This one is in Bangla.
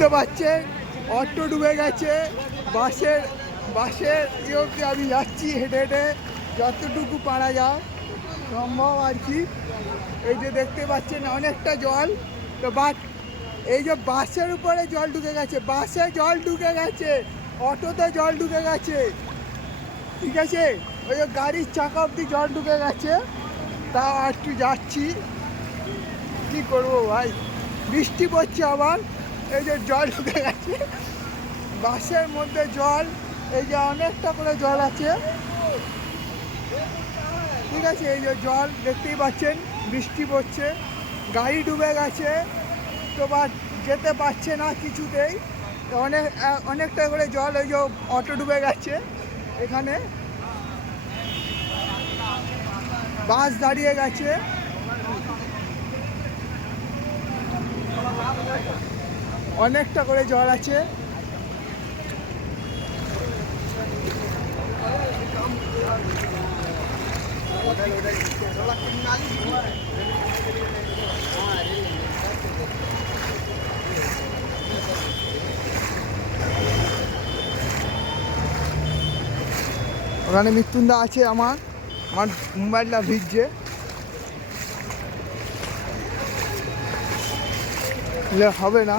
দেখতে পাচ্ছেন অটো ডুবে গেছে। বাসের অবধি আমি যাচ্ছি হেঁটে হেঁটে যতটুকু পারা যায় সম্ভব আর কি। এই যে দেখতে পাচ্ছেন অনেকটা জল, তো বাট এই যে বাসের উপরে জল ঢুকে গেছে, বাসে জল ঢুকে গেছে, অটোতে জল ঢুকে গেছে, ঠিক আছে। ওই যে গাড়ির চাকা অবধি জল ঢুকে গেছে, তাও একটু যাচ্ছি, কি করবো ভাই। বৃষ্টি পড়ছে আবার, এই যে জল ঢুকে গেছে বাসের মধ্যে জল, এই যে অনেকটা করে জল আছে, ঠিক আছে। এই যে জল দেখতেই পাচ্ছেন, বৃষ্টি পড়ছে, গাড়ি ডুবে গেছে, তো বা যেতে পারছে না কিছুতেই, অনেকটা করে জল। এই যে অটো ডুবে গেছে, এখানে বাস দাঁড়িয়ে গেছে, অনেকটা করে জল আছে। ওখানে মৃত্যুঞ্জা আছে, আমার মোবাইলটা ভিজছে, হবে না।